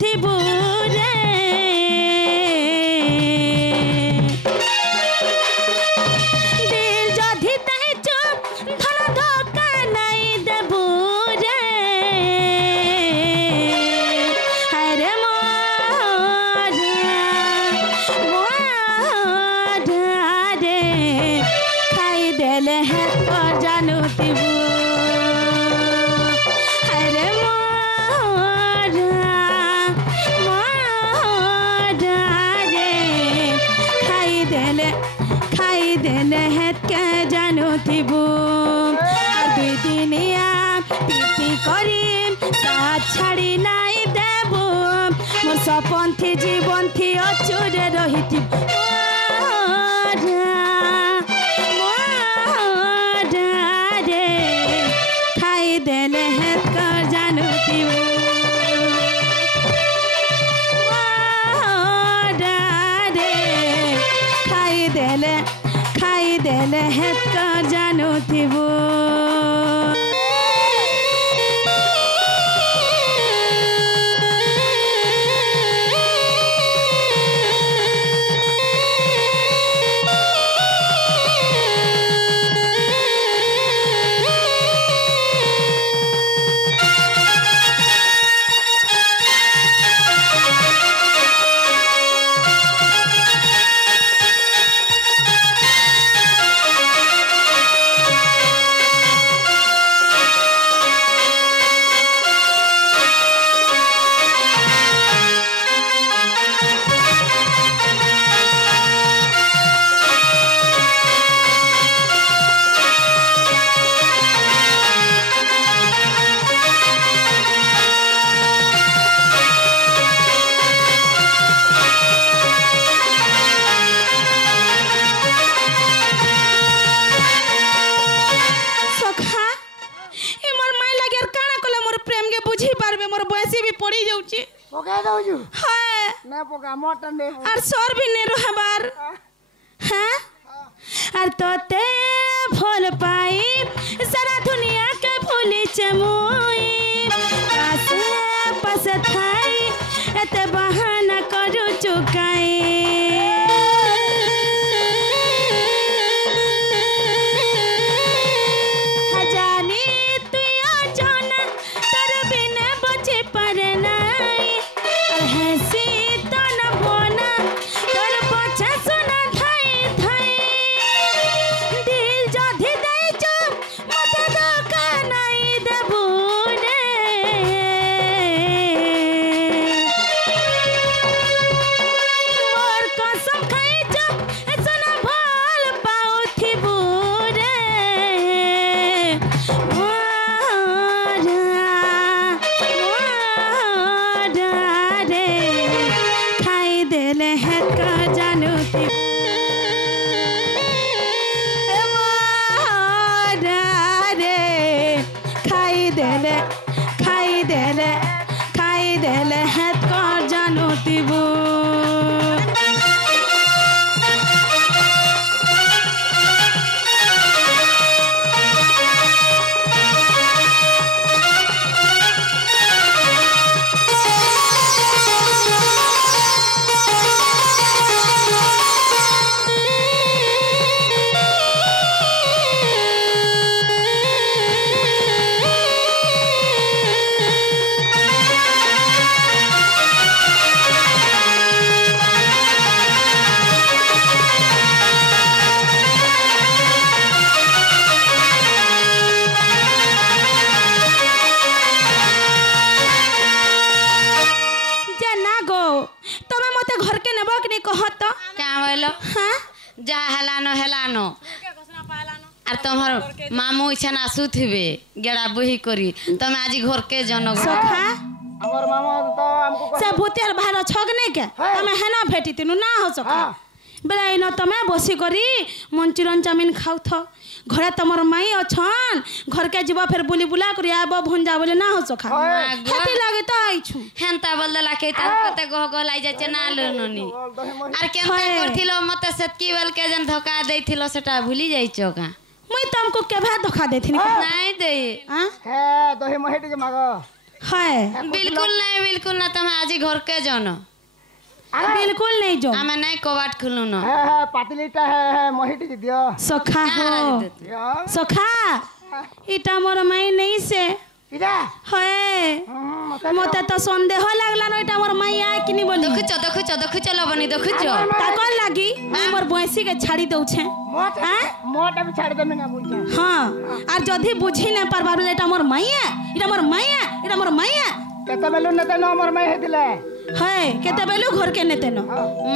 जानुथिबु रे दिल जधि दैछु धन धोखा नहीं देबु रे अरे मोर रे खाई देले है और जानुथिबु अरे मोर रे खाई देले है के जानुथिबु दुई दिनिया पीटी करी साथ छाड़ी नाई देबु मोर सपंथी जीवन थी अचुरे रही रे खाई देले है कर जानुथिबु रे खाई देले है कर जानुथिबु और सर भी नहीं रहबार हाँ और तोते भूल पाई सारा दुनिया के भूली चमुई पास थाई एते बहाना करू चुकाई हजानी तुया जाना तर बिना बचे पर नहीं हंसी खाई देले है कर जानुथिबु आर तुम्हार मामू इछन आसुथिबे गेड़ा बुही करी तमे आज घर के जन सखा हमर मामा तो हमको से भूतियार भालो छग नै के तमे हेना भेटी तिनु ना हो सखा बेला इन तमे बसी करी मंचूरियन चाउमिन खाउ थ घरे तमर माई अछन घर के जीवा फिर बुली बुला करी आबो भुंजा बोले ना हो सखा खाती लागे त आइछु हेनता बोलला के त कते गह गह लाई जाय छै ना लननी आर केनता करथिलो मते सेतकी बेल के जन धोखा दैथिलो सेटा भूली जाय छ का मुई तुमको केभा धोखा देथिनी नहीं दे हां हे दही महेट के मागो है बिल्कुल ना तुम आज घर के जानो बिल्कुल नहीं जो आमे नहीं कबाट खुलू न है पातलीटा है मोहिटी दियो सखा हो सखा इटा मोर माई नहीं से इदा है मते तो संदेह लागला न इटा मोर माई आय किनी बोली देखुच लबनी देखुच ताकन लागी मोर बयसी के छाड़ी दउ छे मोटा भी छाड़ देमे ना बोल हां आर जदी बुझी न परबा बोले इटा मोर माई है इटा मोर माई है इटा मोर माई है केते बेलु न ते न मोर माई हेतिले है केते बेलु घर के नेते न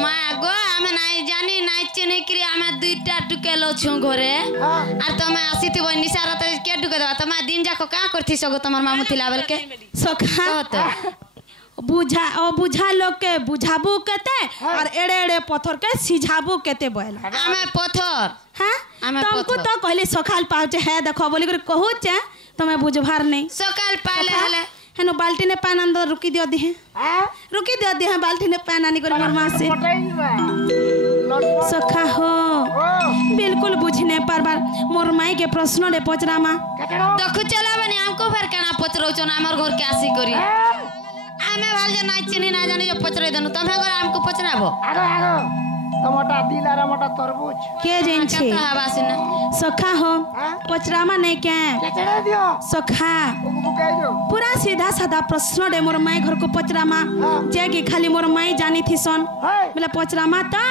माँ गो आमे नाई जानी नाई चिनी करी आमे दुईटा टुकेलो छु घरे आर तमे आसीथि बो निसारा त के टुके दबा तमे दिन जाको का करथि सगो तमर मामू थिला बेल के सखा बुझा ओ बुझा लोग के बुझाबू केते और एड़े एड़े पत्थर के सिझाबू केते बोला आमे पत्थर हां तुमको तो कहले सखाल पाउचे है देखो बोली कर कहू छ तमे बुझभार नहीं सकाल पाले हले हेनो बाल्टी ने पान अंदर रुकी दियो दिहे रुकी दियो दिहे बाल्टी ने पान आनी कर मोर मां से सखा हो बिल्कुल बुझने पर बार मोर माई के प्रश्न रे पचरा मां देखु चला बनी हमको फेर केना पचरो छ हमर घर के आसी करी आमे भाल जे नाइ चिनी ना जाने जो पचरे देनु तमे घर हमको पचराबो आगो टमाटा दिलारा मोटा तरबूज के जेन छे कत हवासिन सखा हो पचरामा नहीं क्या केचड़ा दियो सखा बुके जो पूरा सीधा साधा प्रश्न रे मोर माई घर को पचरामा जे कि खाली मोर माई जानी थी सन बोले पचरामा त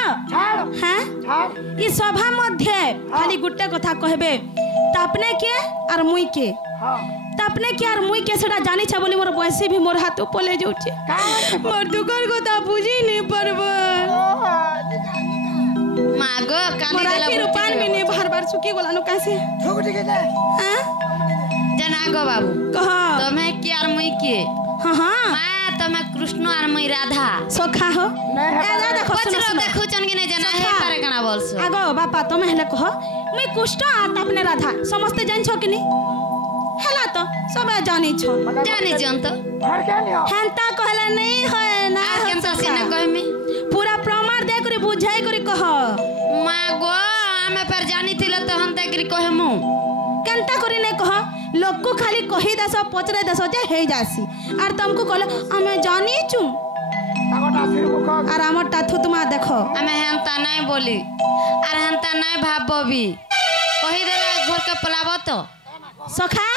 हां ई सभा मध्य खाली गुट्टे कथा कहबे तापने के और मुई के तापने के और मुई के सेटा जानी छ बोली मोर बयसी भी मोर हाथ पले जाउछे मोर दुकर कथा बुझी नहीं परबो मागो कानी मोरा देला के रूपान में नहीं बार-बार सुखी गोला नो कैसे ठोक ठीक है हां जनागो बाबू कह तमे के और मुई के हां हां मां तमे कृष्ण और मुई राधा सखा हो ए देखो पचरो देखु चन कि नहीं जना हे पारे कना बोलसो आगो बापा तमे हेले कह मुई कुष्ट आ तापने राधा समस्त जान छ कि नहीं हला तो सब जानी छ जानी जन तो घर के लियो हेंता कहला नहीं है ना आज केन सिने कह में पूरा प्रमाण दे करी बुझाई करी कह मागो आमे पर जानी थिले तो हम तकरी कहमु केनता करी नहीं कह लोग को खाली कही दस पचरे दस जे हे जासी आर तुमको कहले हमें जानी छु तागोटा सिर मुख आर हमर टाथु तुमा देखो आमे हेंता नहीं बोली आर हेंता नहीं भाबबी कहि देला घर के पलाबो तो सखा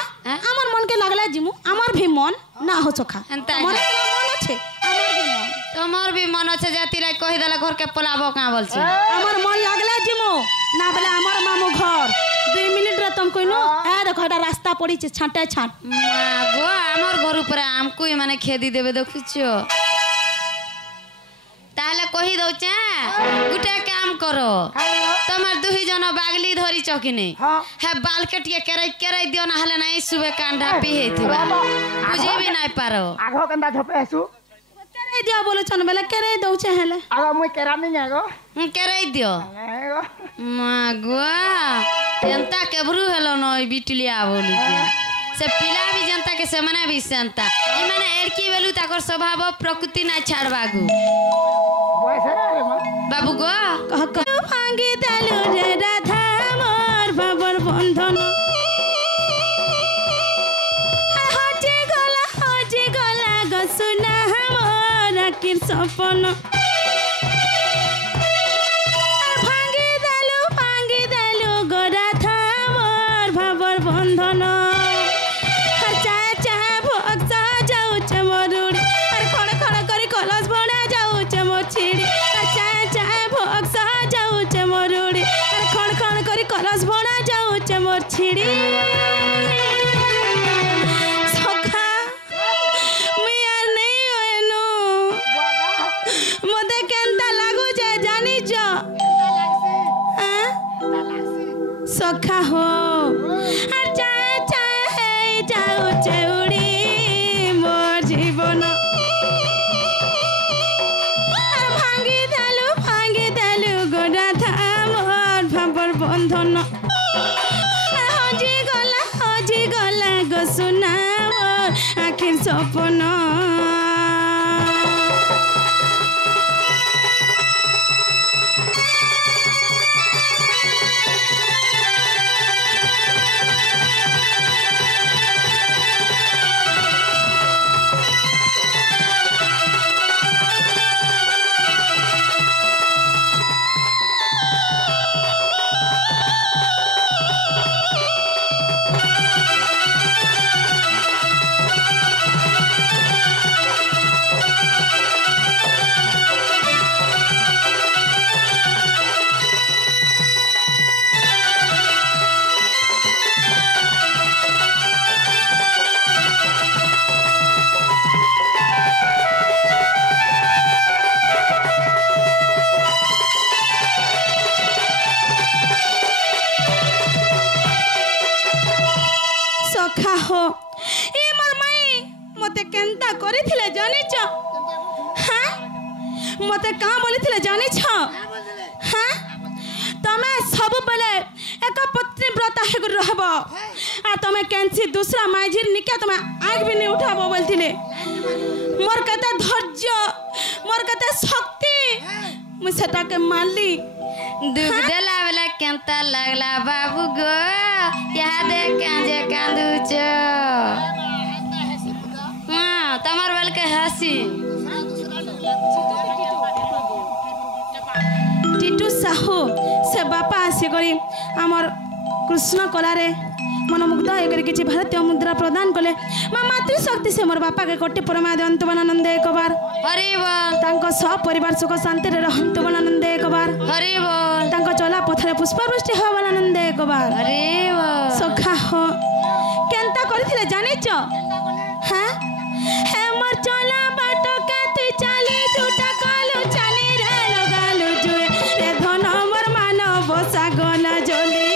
আমার মন কে লাগলা জিমু আমার ভি মন না हो सखा हेंता मन मन আছে আমার ভি মন तोमर भी मन আছে जाति लाई कहि देला घर के पलाबो का बोलछ আমার মন লাগলা জিমু না বলে আমার মামু ঘর 2 মিনিট রে तुम কইনো এ দেখো এটা রাস্তা পড়িছে ছাঁটে ছাঁট मागो हमर घर ऊपर हमको ही माने खेदी देबे देखुछो ताले कहि दउचा गुटे काम करो तमर दुही जन बागली धरी चकिने हे बाल कटिए केराई दियो ना हले नहीं सुबह कांडा पी हेथिबा बुझे भी नहीं पारो आगो कंदा झपेसु करे दिया बोले छन बेला करे दउचे हेले आगो मुई केरामी आगो केराई दियो आगो मागो जनता केबरू हेलो नई बिटलिया बोलु से पिला भी जनता के semana भी संता ई माने एड़की बेलु ताकर स्वभाव प्रकृति ना छाड़बागु बाबू गो कह कह भांगी दालु रे राधा मोर बाबर बंधन हजे गला गसुना मोर किर सपन भांगी दालु गो राधा मोर बाबर बंधन कलश बना जाऊचे मोर छिड़ी सखा मैं यार नहीं होएनु मते केनता लागू जे जानी जो सखा हो आर चाहे जाऊचे उड़ी मोर जीवन भांगी दालु गोड़ा था मोर भाबर बंधन हजी गला गो सुना मोर आखिर सपन मते केंता करिथिले जानिछ हां मते का बोलिथिले जानिछ हां तमे सब बेले एक पत्नी व्रता हे गुरु रहबो आ तमे कैंसी दूसरा माइझिर निके तमे आग भी नहीं उठाबो बोलथिले मोर कते धैर्य मोर कते शक्ति मु सेटा के मानली दुख देला बेला केंता लागला बाबू गो यहाँ देख कांजे कांदुच हां तमार बेल के हंसी टिटू साहू से बापा आसी करी आमर कृष्ण कलारे मनमुग्ध होकर किसी भारतीय मुद्रा प्रदान कले माँ मातृशक्ति से मोर बापा के कोटि परमा दियंतु बलानंद एक बार हरि बोल तांको सब परिवार सुख शांति रे रहंतु बलानंद एक बार हरि बोल तांको चला पथरे पुष्पवृष्टि हो बलानंद एक बार हरि बोल सखा हो केंता करथिले जानिच हां हे मोर चला बाटो के तू चाली झूठा कालो चाली रे लगालु जुए रे धन मोर मानव सागला जली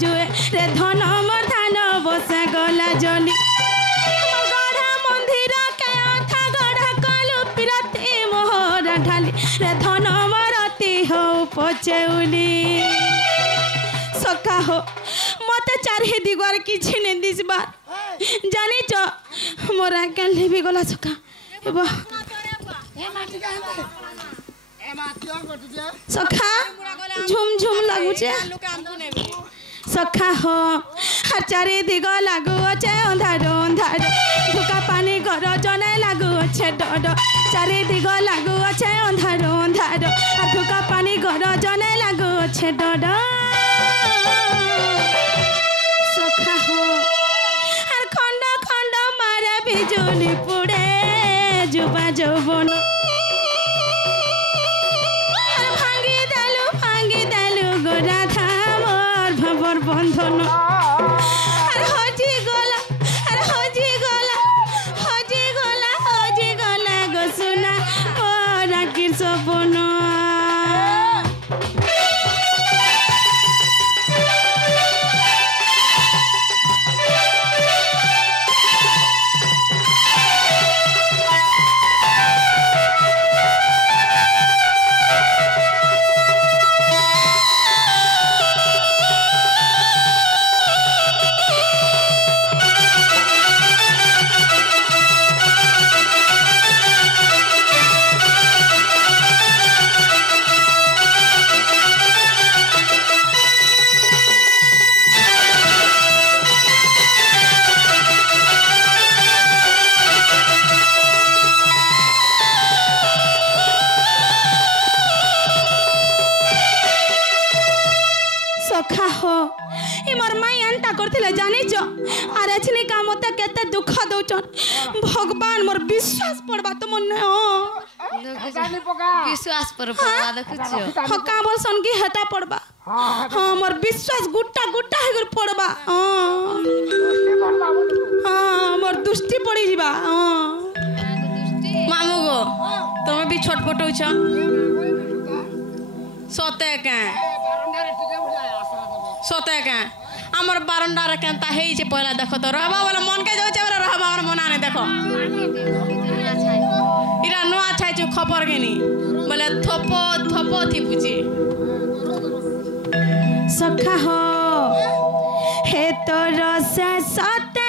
जुए रे धन मोर धान बसा गला जली गढ़ा मंदिर के आथा गढ़ा कालू पिरती मोहर ढाली रे धन मोरती हो पचौली सखा हो मते चारि दिगवार किछि ने दिसबा जानिच मोर आके भी गला सखा एबो सखा झुम झुम लागु छे सखा हो चारि दिग लागू अच्छे अंधार अंधार धुका पानी घर जने लागू अच्छे डर चारि दिग लागू अच्छे अंधार अंधार धुका पानी घर जने लागू अच्छे डर सखा हो आर खंड खंड मारे बिजुली पुड़े जुबा जौबन भांगी देलु गोरा धामर भवर बंधन अरे हजी गला गो सुना मोरा किर सपन सखा हो ई मोर माई अंता करथिले जानिच अरे छनी का मते केते दुख दउचन भगवान मोर विश्वास पड़बा त मन विश्वास पर पड़ा देखुछ हो का बोलसन की हेता पड़बा हां मोर विश्वास गुट्टा गुट्टा हेगर पड़बा हां मोर दुष्टि पड़ी जीबा मामू गो तुम भी छटपटौछ सते का हमर बारंडार केनता हेई छे पहला देखो तो रहबा वाला मन के जाउछे वाला रहबा वाला मना ने देखो इरा नुआ छाई छु खबर गेनी बोले थपो थपो थी पूछी सखा हो हे तो रस सते